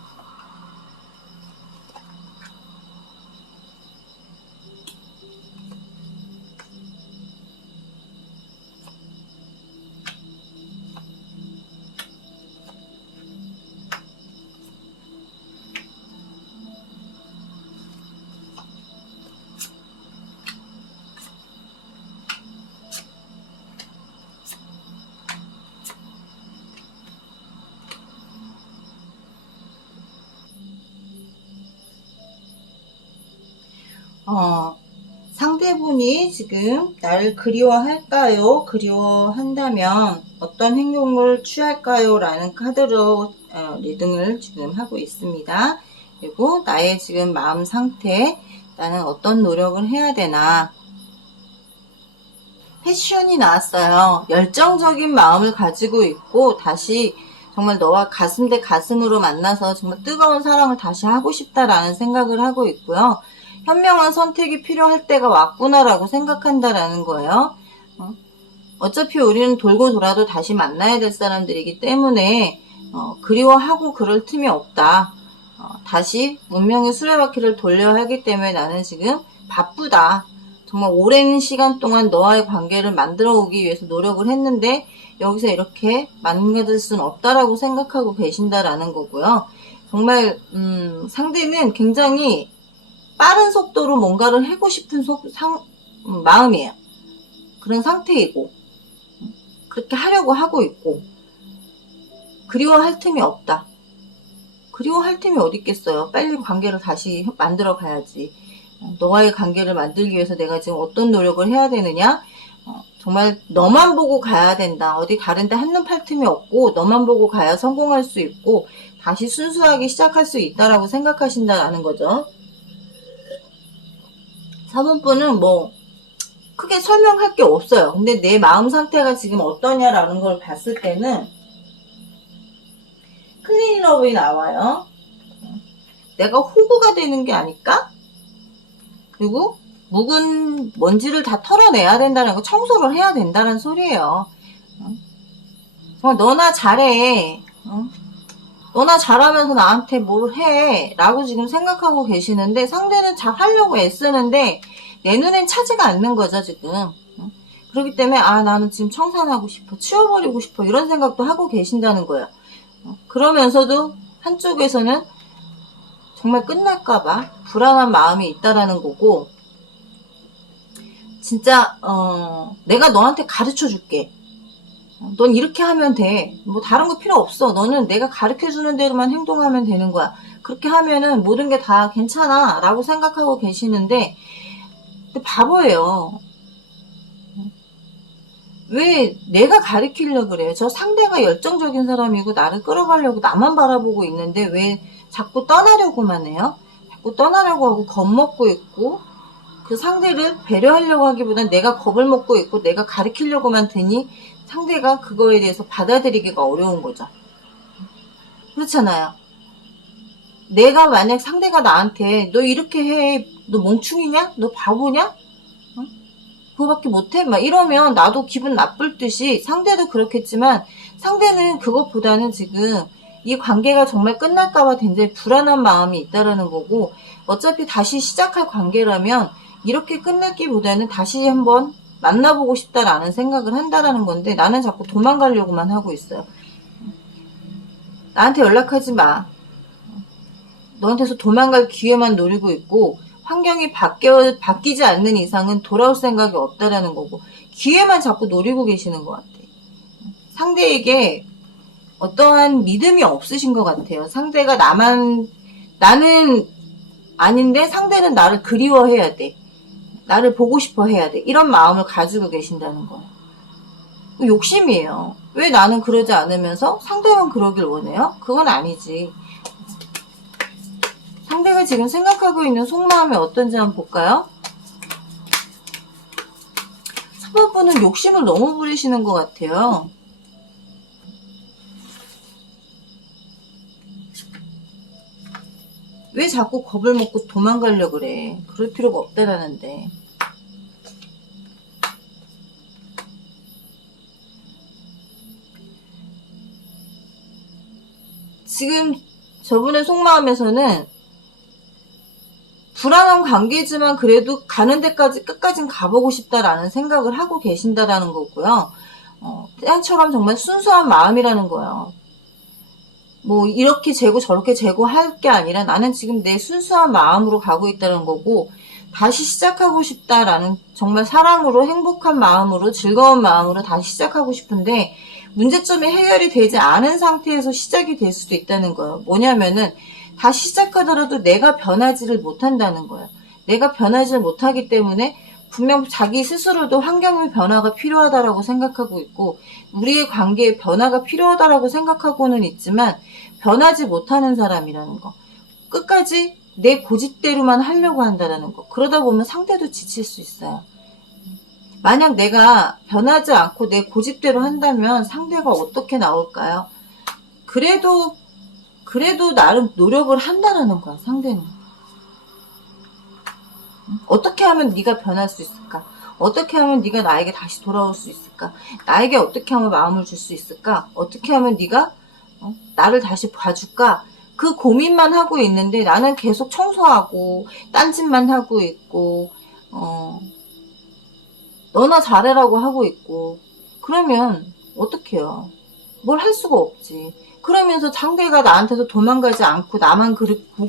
상대분이 지금 나를 그리워할까요? 그리워한다면 어떤 행동을 취할까요? 라는 카드로 리딩을 지금 하고 있습니다. 그리고 나의 지금 마음 상태, 나는 어떤 노력을 해야 되나. 패션이 나왔어요. 열정적인 마음을 가지고 있고 다시 정말 너와 가슴 대 가슴으로 만나서 정말 뜨거운 사랑을 다시 하고 싶다라는 생각을 하고 있고요. 현명한 선택이 필요할 때가 왔구나라고 생각한다라는 거예요. 어차피 우리는 돌고 돌아도 다시 만나야 될 사람들이기 때문에 그리워하고 그럴 틈이 없다. 다시 운명의 수레바퀴를 돌려야 하기 때문에 나는 지금 바쁘다. 정말 오랜 시간 동안 너와의 관계를 만들어 오기 위해서 노력을 했는데 여기서 이렇게 만나들 수는 없다라고 생각하고 계신다라는 거고요. 정말 상대는 굉장히 빠른 속도로 뭔가를 하고 싶은 마음이에요. 그런 상태이고 그렇게 하려고 하고 있고 그리워할 틈이 없다. 그리워할 틈이 어디 있겠어요. 빨리 관계를 다시 만들어 가야지. 너와의 관계를 만들기 위해서 내가 지금 어떤 노력을 해야 되느냐? 정말 너만 보고 가야 된다. 어디 다른 데 한눈 팔 틈이 없고 너만 보고 가야 성공할 수 있고 다시 순수하게 시작할 수 있다라고 생각하신다라는 거죠. 4번분은 뭐 크게 설명할 게 없어요. 근데 내 마음 상태가 지금 어떠냐라는 걸 봤을 때는 클린 러브이 나와요. 내가 호구가 되는 게 아닐까? 그리고 묵은 먼지를 다 털어내야 된다는 거, 청소를 해야 된다는 소리예요. 정말 너나 잘해. 너나 잘하면서 나한테 뭘 해. 라고 지금 생각하고 계시는데 상대는 잘 하려고 애쓰는데 내 눈엔 차지가 않는 거죠, 지금. 그렇기 때문에 나는 지금 청산하고 싶어. 치워버리고 싶어. 이런 생각도 하고 계신다는 거예요. 그러면서도 한쪽에서는 정말 끝날까봐 불안한 마음이 있다라는 거고 진짜 내가 너한테 가르쳐 줄게. 넌 이렇게 하면 돼. 뭐 다른 거 필요 없어. 너는 내가 가르쳐 주는 대로만 행동하면 되는 거야. 그렇게 하면은 모든 게 다 괜찮아 라고 생각하고 계시는데 근데 바보예요. 왜 내가 가르치려고 그래요? 저 상대가 열정적인 사람이고 나를 끌어가려고 나만 바라보고 있는데 왜 자꾸 떠나려고만 해요? 자꾸 떠나려고 하고 겁먹고 있고 그 상대를 배려하려고 하기보단 내가 겁을 먹고 있고 내가 가르치려고만 드니 상대가 그거에 대해서 받아들이기가 어려운 거죠. 그렇잖아요. 내가 만약 상대가 나한테 너 이렇게 해, 너 멍충이냐? 너 바보냐? 그거밖에 못해? 막 이러면 나도 기분 나쁠 듯이 상대도 그렇겠지만 상대는 그것보다는 지금 이 관계가 정말 끝날까봐 굉장히 불안한 마음이 있다라는 거고 어차피 다시 시작할 관계라면 이렇게 끝냈기보다는 다시 한번 만나보고 싶다라는 생각을 한다라는 건데 나는 자꾸 도망가려고만 하고 있어요. 나한테 연락하지 마. 너한테서 도망갈 기회만 노리고 있고 환경이 바뀌지 않는 이상은 돌아올 생각이 없다라는 거고 기회만 자꾸 노리고 계시는 것 같아요. 상대에게 어떠한 믿음이 없으신 것 같아요. 상대가 나는 아닌데 상대는 나를 그리워해야 돼. 나를 보고 싶어 해야 돼. 이런 마음을 가지고 계신다는 거예요. 욕심이에요. 왜 나는 그러지 않으면서 상대만 그러길 원해요? 그건 아니지. 상대가 지금 생각하고 있는 속마음이 어떤지 한번 볼까요? 3번분은 욕심을 너무 부리시는 것 같아요. 왜 자꾸 겁을 먹고 도망가려고 그래? 그럴 필요가 없다라는데. 지금 저분의 속마음에서는 불안한 관계지만 그래도 가는 데까지 끝까진 가보고 싶다라는 생각을 하고 계신다라는 거고요. 태양처럼 정말 순수한 마음이라는 거예요. 뭐 이렇게 재고 저렇게 재고 할 게 아니라 나는 지금 내 순수한 마음으로 가고 있다는 거고 다시 시작하고 싶다라는 정말 사랑으로 행복한 마음으로 즐거운 마음으로 다시 시작하고 싶은데 문제점이 해결이 되지 않은 상태에서 시작이 될 수도 있다는 거예요. 뭐냐면은 다시 시작하더라도 내가 변하지를 못한다는 거예요. 내가 변하지 못하기 때문에 분명 자기 스스로도 환경의 변화가 필요하다라고 생각하고 있고 우리의 관계에 변화가 필요하다라고 생각하고는 있지만 변하지 못하는 사람이라는 거. 끝까지 내 고집대로만 하려고 한다는 거. 그러다 보면 상대도 지칠 수 있어요. 만약 내가 변하지 않고 내 고집대로 한다면 상대가 어떻게 나올까요? 그래도 나름 노력을 한다라는 거야, 상대는. 어떻게 하면 네가 변할 수 있을까? 어떻게 하면 네가 나에게 다시 돌아올 수 있을까? 나에게 어떻게 하면 마음을 줄 수 있을까? 어떻게 하면 네가 나를 다시 봐줄까? 그 고민만 하고 있는데 나는 계속 청소하고 딴짓만 하고 있고 너나 잘해라고 하고 있고 그러면 어떡해요? 뭘 할 수가 없지. 그러면서 상대가 나한테서 도망가지 않고 나만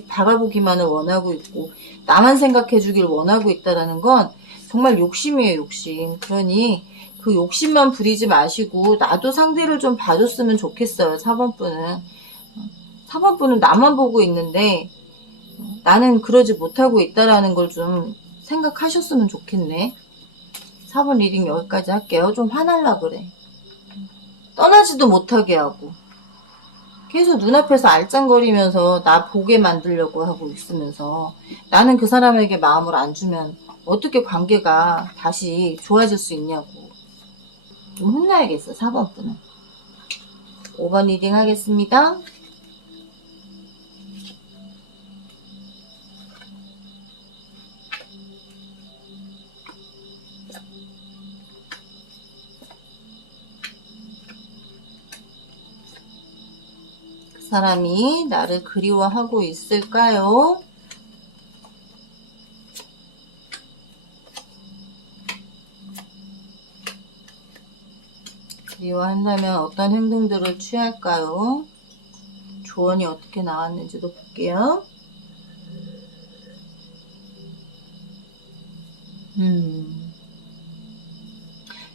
바라보기만을 원하고 있고 나만 생각해 주길 원하고 있다는 건 정말 욕심이에요, 욕심. 그러니 그 욕심만 부리지 마시고 나도 상대를 좀 봐줬으면 좋겠어요, 4번분은. 4번분은 나만 보고 있는데 나는 그러지 못하고 있다라는 걸 좀 생각하셨으면 좋겠네. 4번 리딩 여기까지 할게요. 좀 화날라 그래. 떠나지도 못하게 하고 계속 눈앞에서 알짱거리면서 나 보게 만들려고 하고 있으면서 나는 그 사람에게 마음을 안 주면 어떻게 관계가 다시 좋아질 수 있냐고. 좀 혼나야겠어, 4번 분은. 5번 리딩 하겠습니다. 사람이 나를 그리워하고 있을까요? 그리워한다면 어떤 행동들을 취할까요? 조언이 어떻게 나왔는지도 볼게요.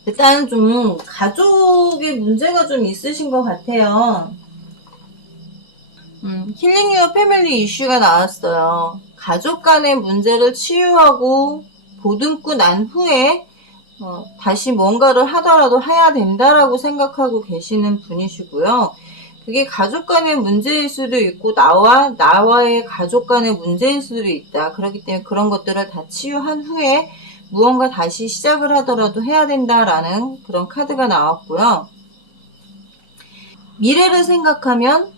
일단 좀 가족의 문제가 좀 있으신 것 같아요. 힐링 유어 패밀리 이슈가 나왔어요. 가족 간의 문제를 치유하고 보듬고 난 후에 다시 뭔가를 하더라도 해야 된다라고 생각하고 계시는 분이시고요. 그게 가족 간의 문제일 수도 있고 나와의 가족 간의 문제일 수도 있다. 그렇기 때문에 그런 것들을 다 치유한 후에 무언가 다시 시작을 하더라도 해야 된다라는 그런 카드가 나왔고요. 미래를 생각하면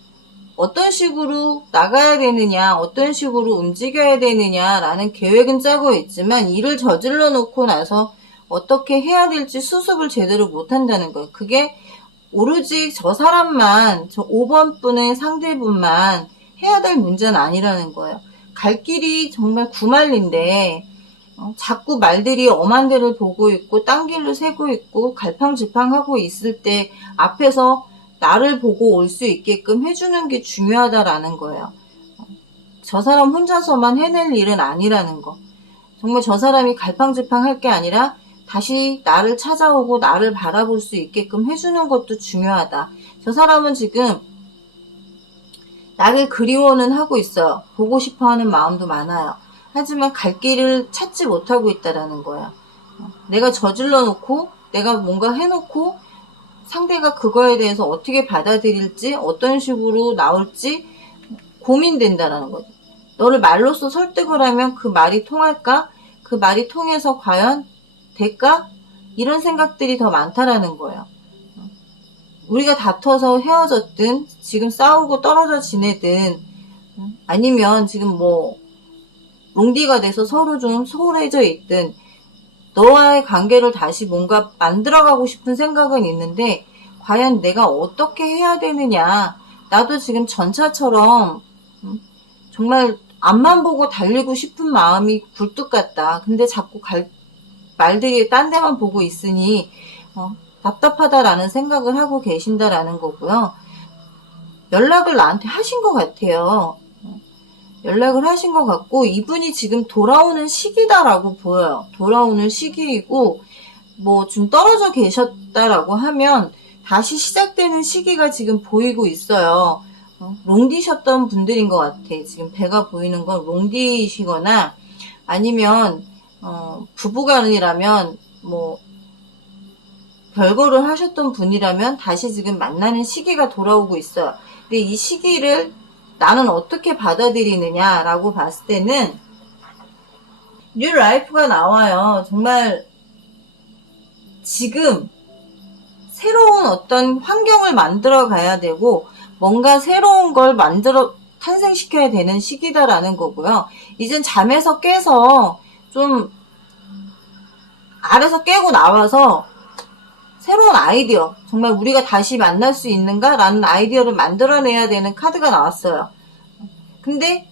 어떤 식으로 나가야 되느냐, 어떤 식으로 움직여야 되느냐라는 계획은 짜고 있지만 일을 저질러 놓고 나서 어떻게 해야 될지 수습을 제대로 못한다는 거예요. 그게 오로지 저 사람만, 저 5번 분의 상대분만 해야 될 문제는 아니라는 거예요. 갈 길이 정말 구말린데 자꾸 말들이 엄한 데를 보고 있고 딴 길로 새고 있고 갈팡질팡하고 있을 때 앞에서 나를 보고 올 수 있게끔 해주는 게 중요하다라는 거예요. 저 사람 혼자서만 해낼 일은 아니라는 거. 정말 저 사람이 갈팡질팡할 게 아니라 다시 나를 찾아오고 나를 바라볼 수 있게끔 해주는 것도 중요하다. 저 사람은 지금 나를 그리워는 하고 있어요. 보고 싶어하는 마음도 많아요. 하지만 갈 길을 찾지 못하고 있다라는 거예요. 내가 저질러 놓고 내가 뭔가 해놓고 상대가 그거에 대해서 어떻게 받아들일지 어떤 식으로 나올지 고민된다라는 거죠. 너를 말로써 설득을 하면 그 말이 통할까? 그 말이 통해서 과연 될까? 이런 생각들이 더 많다라는 거예요. 우리가 다퉈서 헤어졌든 지금 싸우고 떨어져 지내든 아니면 지금 뭐 롱디가 돼서 서로 좀 소홀해져 있든 너와의 관계를 다시 뭔가 만들어가고 싶은 생각은 있는데 과연 내가 어떻게 해야 되느냐. 나도 지금 전차처럼 정말 앞만 보고 달리고 싶은 마음이 굴뚝 같다. 근데 자꾸 말들이 딴 데만 보고 있으니 답답하다라는 생각을 하고 계신다라는 거고요. 연락을 나한테 하신 것 같아요. 연락을 하신 것 같고 이분이 지금 돌아오는 시기다라고 보여요. 돌아오는 시기이고 뭐 좀 떨어져 계셨다라고 하면 다시 시작되는 시기가 지금 보이고 있어요. 롱디셨던 분들인 것 같아. 지금 배가 보이는 건 롱디시거나 아니면 부부간이라면 뭐 별거를 하셨던 분이라면 다시 지금 만나는 시기가 돌아오고 있어요. 근데 이 시기를 나는 어떻게 받아들이느냐라고 봤을 때는 뉴 라이프가 나와요. 정말 지금 새로운 어떤 환경을 만들어 가야 되고 뭔가 새로운 걸 탄생시켜야 되는 시기다라는 거고요. 이젠 잠에서 깨서 좀 알아서 깨고 나와서 새로운 아이디어, 정말 우리가 다시 만날 수 있는가? 라는 아이디어를 만들어내야 되는 카드가 나왔어요. 근데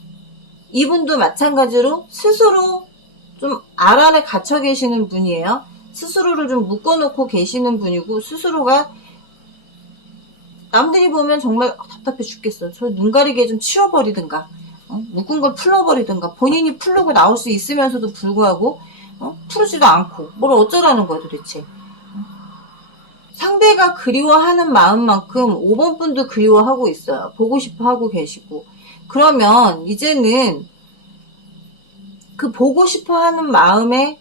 이분도 마찬가지로 스스로 좀 알 안에 갇혀 계시는 분이에요. 스스로를 좀 묶어놓고 계시는 분이고, 스스로가 남들이 보면 정말 답답해 죽겠어. 저 눈 가리게 좀 치워버리든가, 묶은 걸 풀어버리든가, 본인이 풀려고 나올 수 있으면서도 불구하고 풀지도 않고 뭘 어쩌라는 거야 도대체. 상대가 그리워하는 마음만큼 5번 분도 그리워하고 있어요. 보고 싶어 하고 계시고. 그러면 이제는 그 보고 싶어 하는 마음에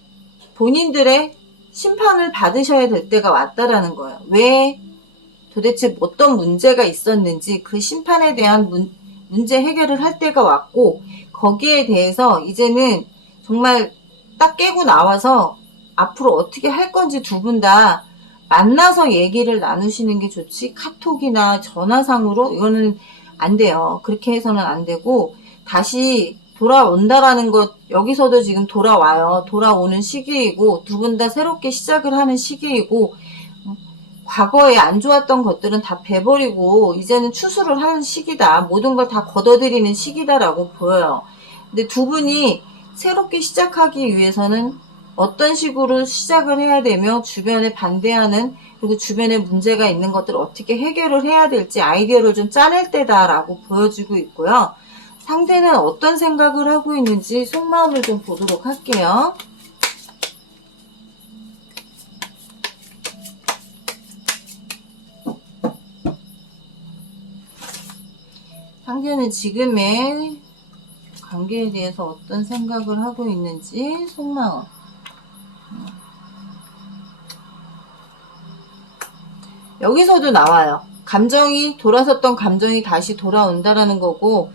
본인들의 심판을 받으셔야 될 때가 왔다라는 거예요. 왜 도대체 어떤 문제가 있었는지 그 심판에 대한 문제 해결을 할 때가 왔고, 거기에 대해서 이제는 정말 딱 깨고 나와서 앞으로 어떻게 할 건지 두 분 다 만나서 얘기를 나누시는 게 좋지, 카톡이나 전화상으로 이거는 안 돼요. 그렇게 해서는 안 되고, 다시 돌아온다라는 것, 여기서도 지금 돌아와요. 돌아오는 시기이고, 두 분 다 새롭게 시작을 하는 시기이고, 과거에 안 좋았던 것들은 다 배버리고 이제는 추수를 하는 시기다. 모든 걸 다 걷어들이는 시기다라고 보여요. 근데 두 분이 새롭게 시작하기 위해서는 어떤 식으로 시작을 해야 되며, 주변에 반대하는, 그리고 주변에 문제가 있는 것들을 어떻게 해결을 해야 될지 아이디어를 좀 짜낼 때다라고 보여지고 있고요. 상대는 어떤 생각을 하고 있는지 속마음을 좀 보도록 할게요. 상대는 지금의 관계에 대해서 어떤 생각을 하고 있는지 속마음. 여기서도 나와요. 감정이, 돌아섰던 감정이 다시 돌아온다라는 거고,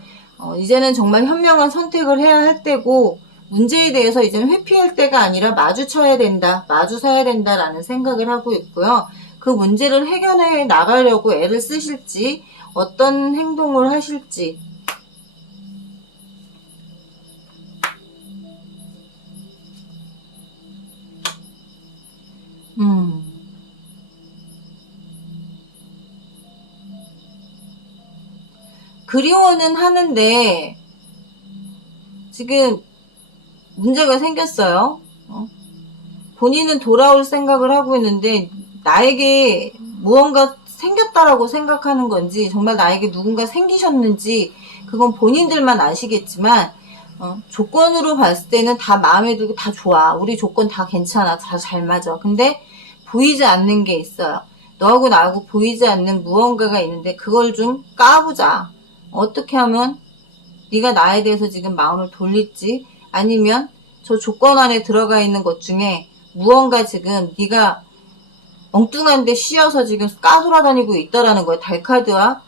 이제는 정말 현명한 선택을 해야 할 때고, 문제에 대해서 이제는 회피할 때가 아니라 마주쳐야 된다, 마주서야 된다라는 생각을 하고 있고요. 그 문제를 해결해 나가려고 애를 쓰실지, 어떤 행동을 하실지. 그리워는 하는데 지금 문제가 생겼어요. 본인은 돌아올 생각을 하고 있는데 나에게 무언가 생겼다라고 생각하는 건지, 정말 나에게 누군가 생기셨는지 그건 본인들만 아시겠지만, 조건으로 봤을 때는 다 마음에 들고 다 좋아. 우리 조건 다 괜찮아. 다 잘 맞아. 근데 보이지 않는 게 있어요. 너하고 나하고 보이지 않는 무언가가 있는데 그걸 좀 까보자. 어떻게 하면 네가 나에 대해서 지금 마음을 돌릴지, 아니면 저 조건 안에 들어가 있는 것 중에 무언가 지금 네가 엉뚱한데 씌어서 지금 까돌아다니고 있다라는 거예요. 달카드와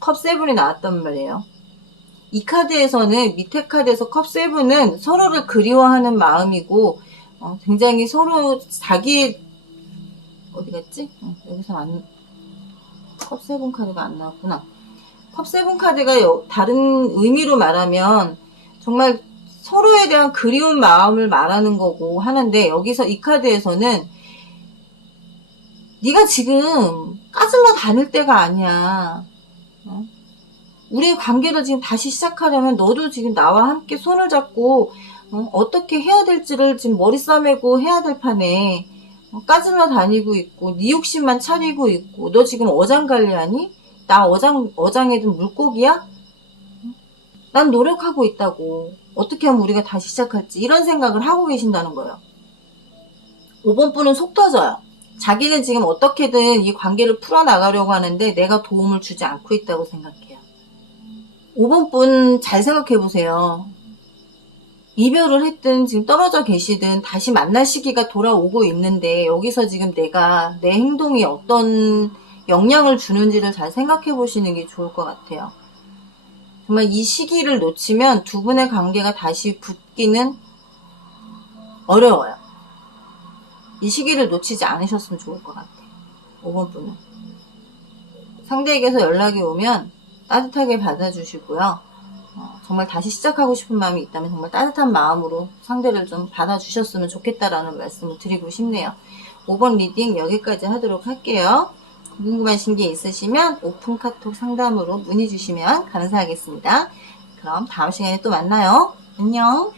컵7이 나왔단 말이에요. 이 카드에서는, 밑에 카드에서 컵7은 서로를 그리워하는 마음이고, 굉장히 서로 자기, 어디 갔지? 여기서 컵7 카드가 안 나왔구나. 컵7 카드가 다른 의미로 말하면 정말 서로에 대한 그리운 마음을 말하는 거고 하는데, 여기서 이 카드에서는 네가 지금 까슬러 다닐 때가 아니야. 우리의 관계를 지금 다시 시작하려면 너도 지금 나와 함께 손을 잡고 어떻게 해야 될지를 지금 머리 싸매고 해야 될 판에 까질러 다니고 있고 네 욕심만 차리고 있고, 너 지금 어장관리하니? 나 어장에 든 물고기야? 난 노력하고 있다고. 어떻게 하면 우리가 다시 시작할지, 이런 생각을 하고 계신다는 거예요. 5번 분은 속 터져요. 자기는 지금 어떻게든 이 관계를 풀어나가려고 하는데 내가 도움을 주지 않고 있다고 생각해요. 5번 분 잘 생각해 보세요. 이별을 했든 지금 떨어져 계시든 다시 만날 시기가 돌아오고 있는데 여기서 지금 내가 내 행동이 어떤 영향을 주는지를 잘 생각해 보시는 게 좋을 것 같아요. 정말 이 시기를 놓치면 두 분의 관계가 다시 붙기는 어려워요. 이 시기를 놓치지 않으셨으면 좋을 것 같아요. 5번 분은. 상대에게서 연락이 오면 따뜻하게 받아주시고요. 정말 다시 시작하고 싶은 마음이 있다면 정말 따뜻한 마음으로 상대를 좀 받아주셨으면 좋겠다라는 말씀을 드리고 싶네요. 5번 리딩 여기까지 하도록 할게요. 궁금하신 게 있으시면 오픈 카톡 상담으로 문의 주시면 감사하겠습니다. 그럼 다음 시간에 또 만나요. 안녕.